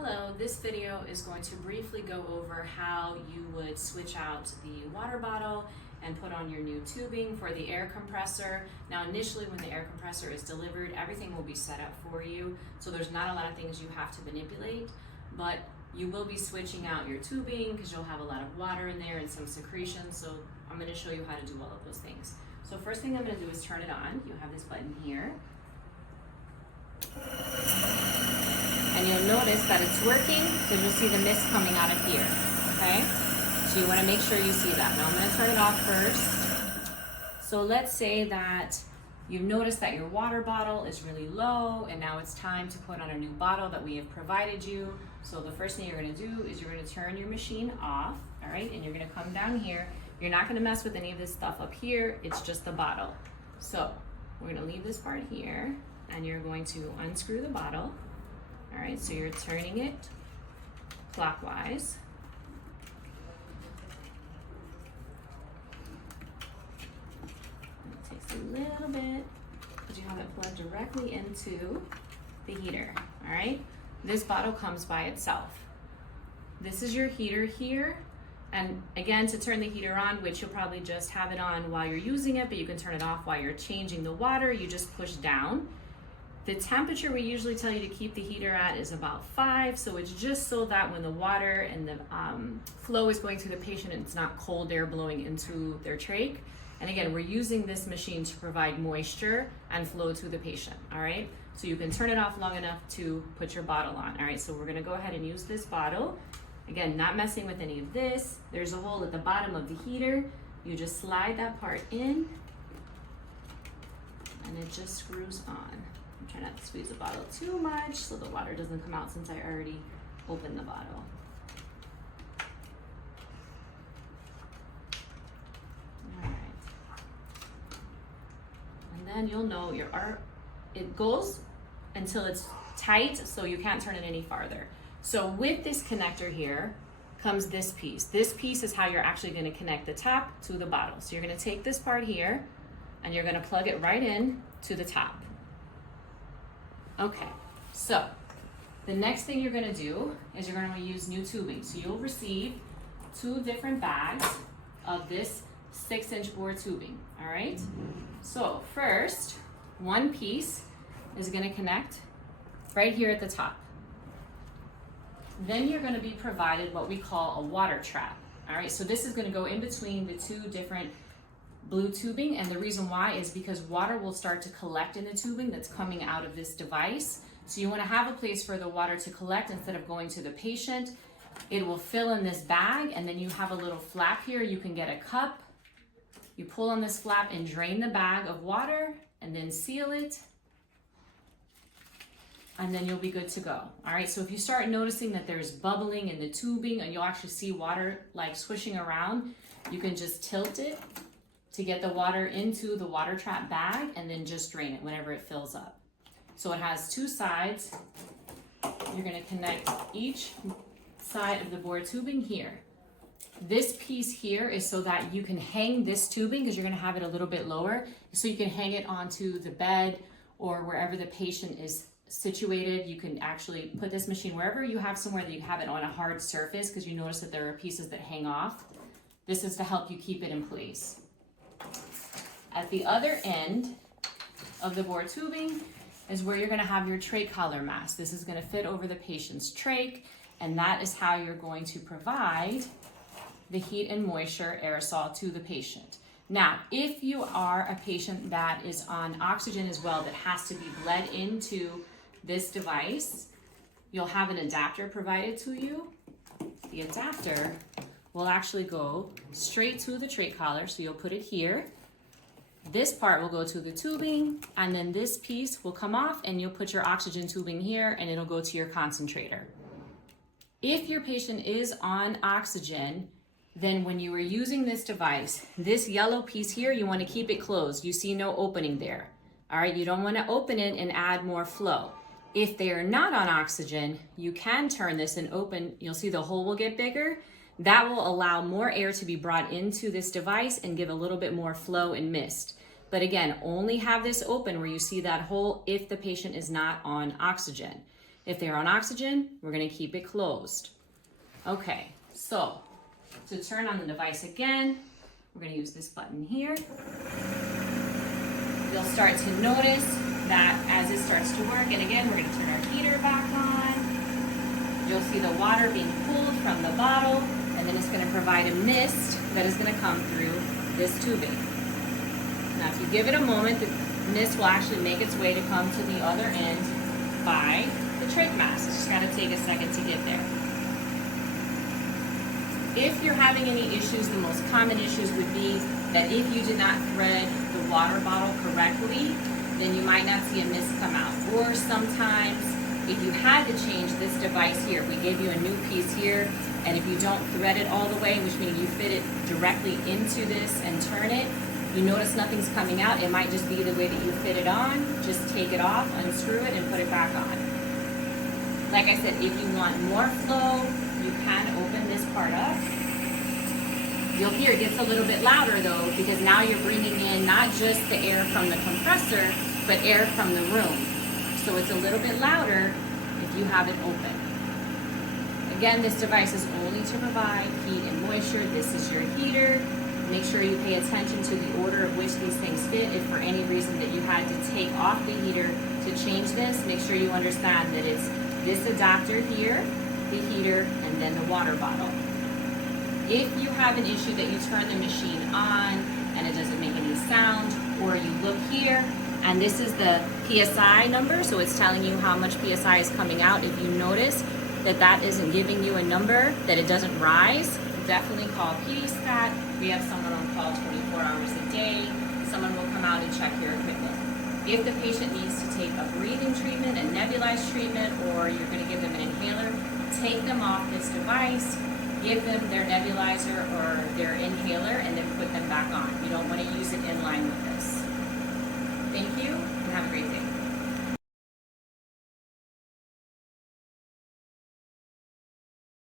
Hello, this video is going to briefly go over how you would switch out the water bottle and put on your new tubing for the air compressor. Now initially when the air compressor is delivered, everything will be set up for you, so there's not a lot of things you have to manipulate, but you will be switching out your tubing because you'll have a lot of water in there and some secretion, so I'm going to show you how to do all of those things. So first thing I'm going to do is turn it on. You have this button here. And you'll notice that it's working because you'll see the mist coming out of here, okay? So you want to make sure you see that. Now I'm going to turn it off first. So let's say that you've noticed that your water bottle is really low and now it's time to put on a new bottle that we have provided you. So the first thing you're going to do is you're going to turn your machine off, all right? And you're going to come down here. You're not going to mess with any of this stuff up here. It's just the bottle. So we're going to leave this part here and you're going to unscrew the bottle. All right, so you're turning it clockwise. It takes a little bit because you have it plugged directly into the heater, all right? This bottle comes by itself. This is your heater here. And again, to turn the heater on, which you'll probably just have it on while you're using it, but you can turn it off while you're changing the water, you just push down. The temperature we usually tell you to keep the heater at is about 5, so it's just so that when the water and the flow is going to the patient, it's not cold air blowing into their trach. And again, we're using this machine to provide moisture and flow to the patient, all right? So you can turn it off long enough to put your bottle on, all right? So we're gonna go ahead and use this bottle. Again, not messing with any of this. There's a hole at the bottom of the heater. You just slide that part in and it just screws on. Try not to squeeze the bottle too much so the water doesn't come out since I already opened the bottle. All right. And then you'll know it goes until it's tight, so you can't turn it any farther. So with this connector here comes this piece. This piece is how you're actually going to connect the top to the bottle. So you're going to take this part here and you're going to plug it right in to the top. Okay, so the next thing you're gonna do is you're gonna use new tubing. So you'll receive 2 different bags of this 6-inch bore tubing, all right? So first, one piece is gonna connect right here at the top. Then you're gonna be provided what we call a water trap, all right? So this is gonna go in between the 2 different blue tubing, and the reason why is because water will start to collect in the tubing that's coming out of this device. So you want to have a place for the water to collect instead of going to the patient. It will fill in this bag, and then you have a little flap here. You can get a cup, you pull on this flap and drain the bag of water and then seal it, and then you'll be good to go. All right, so if you start noticing that there's bubbling in the tubing and you'll actually see water like swishing around, you can just tilt it to get the water into the water trap bag and then just drain it whenever it fills up. So it has 2 sides. You're gonna connect each side of the bore tubing here. This piece here is so that you can hang this tubing because you're gonna have it a little bit lower, so you can hang it onto the bed or wherever the patient is situated. You can actually put this machine wherever you have somewhere that you have it on a hard surface because you notice that there are pieces that hang off. This is to help you keep it in place. At the other end of the bore tubing is where you're going to have your trach collar mask. This is going to fit over the patient's trach, and that is how you're going to provide the heat and moisture aerosol to the patient. Now, if you are a patient that is on oxygen as well, that has to be bled into this device, you'll have an adapter provided to you. The adapter will actually go straight to the trach collar, so you'll put it here. This part will go to the tubing, and then this piece will come off and you'll put your oxygen tubing here and it'll go to your concentrator. If your patient is on oxygen, then when you are using this device, this yellow piece here, you want to keep it closed. You see no opening there. All right, you don't want to open it and add more flow. If they are not on oxygen, you can turn this and open. You'll see the hole will get bigger. That will allow more air to be brought into this device and give a little bit more flow and mist. But again, only have this open where you see that hole if the patient is not on oxygen. If they're on oxygen, we're gonna keep it closed. Okay, so to turn on the device again, we're gonna use this button here. You'll start to notice that as it starts to work, and again, we're gonna turn our heater back on. You'll see the water being pulled from the bottle, and then it's gonna provide a mist that is gonna come through this tubing. Now, if you give it a moment, the mist will actually make its way to come to the other end by the trach mask. It's just gotta take a second to get there. If you're having any issues, the most common issues would be that if you did not thread the water bottle correctly, then you might not see a mist come out. Or sometimes, if you had to change this device here, we gave you a new piece here, and if you don't thread it all the way, which means you fit it directly into this and turn it, you notice nothing's coming out. It might just be the way that you fit it on. Just take it off, unscrew it, and put it back on. Like I said, if you want more flow, you can open this part up. You'll hear it gets a little bit louder though, because now you're bringing in not just the air from the compressor, but air from the room. So it's a little bit louder if you have it open. Again, this device is only to provide heat and moisture. This is your heater. Make sure you pay attention to the order of which these things fit. If for any reason that you had to take off the heater to change this, make sure you understand that it's this adapter here, the heater, and then the water bottle. If you have an issue that you turn the machine on and it doesn't make any sound, or you look here and this is the PSI number, so it's telling you how much PSI is coming out. If you notice that that isn't giving you a number, that it doesn't rise, definitely call PD-SCAT. We have someone on call 24 hours a day. Someone will come out and check your equipment. If the patient needs to take a breathing treatment, a nebulized treatment, or you're going to give them an inhaler, take them off this device, give them their nebulizer or their inhaler,